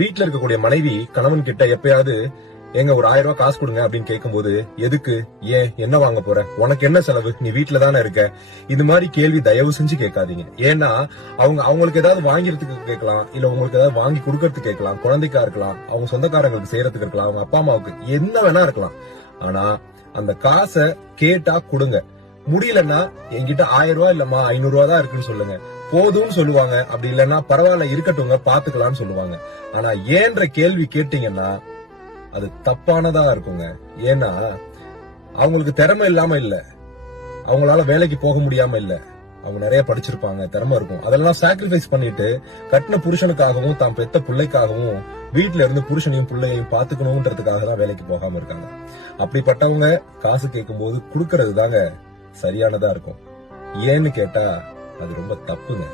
வீட்டுல இருக்கக்கூடிய மனைவி கணவன் கிட்ட எப்பயாவது எங்க ஒரு 1000 ரூபாய் காசு கொடுங்க அப்படின்னு கேட்கும்போது, எதுக்கு, ஏன், என்ன வாங்க போற, உனக்கு என்ன செலவு, நீ வீட்டுல தானே இருக்க, இது மாதிரி கேள்வி தயவு செஞ்சு கேட்காதீங்க. ஏன்னா அவங்களுக்கு ஏதாவது வாங்கிறதுக்கு கேட்கலாம், இல்ல உங்களுக்கு ஏதாவது வாங்கி கொடுக்கறதுக்கு கேட்கலாம், குழந்தைக்கா இருக்கலாம், அவங்க சொந்தக்காரங்களுக்கு செய்யறதுக்கு இருக்கலாம், அவங்க அப்பா அம்மாவுக்கு என்ன வேணா இருக்கலாம். ஆனா அந்த காசை கேட்டா கொடுங்க. முடியலன்னா என்கிட்ட 1000 ரூபாய் இல்லம்மா 500 ரூபாய் தான் இருக்குன்னு சொல்லுங்க, போதும்னு சொல்லுவாங்க. அப்படி இல்லன்னா பரவாயில்ல இருக்கட்டுங்க பாத்துக்கலாம்னு சொல்லுவாங்க. ஆனா ஏன்ற கேள்வி கேட்டீங்கன்னா அது தப்பானதா இருக்குங்க. ஏன்னா அவங்களுக்கு திறமை இல்லாம இல்ல, அவங்களால வேலைக்கு போக முடியாம இல்ல, அவங்க நிறைய படிச்சிருப்பாங்க, திறமை இருக்கும். அதெல்லாம் சாக்ரிஃபைஸ் பண்ணிட்டு கட்டின புருஷனுக்காகவும் தான் பெத்த பிள்ளைக்காகவும் வீட்டுல இருந்து புருஷனையும் பிள்ளையையும் பாத்துக்கணும்ன்றதுக்காக தான் வேலைக்கு போகாம இருக்காங்க. அப்படிப்பட்டவங்க காசு கேட்கும் போது குடுக்கறது தாங்க சரியானதா இருக்கும். ஏன்னு கேட்டா அது ரொம்ப தப்புங்க.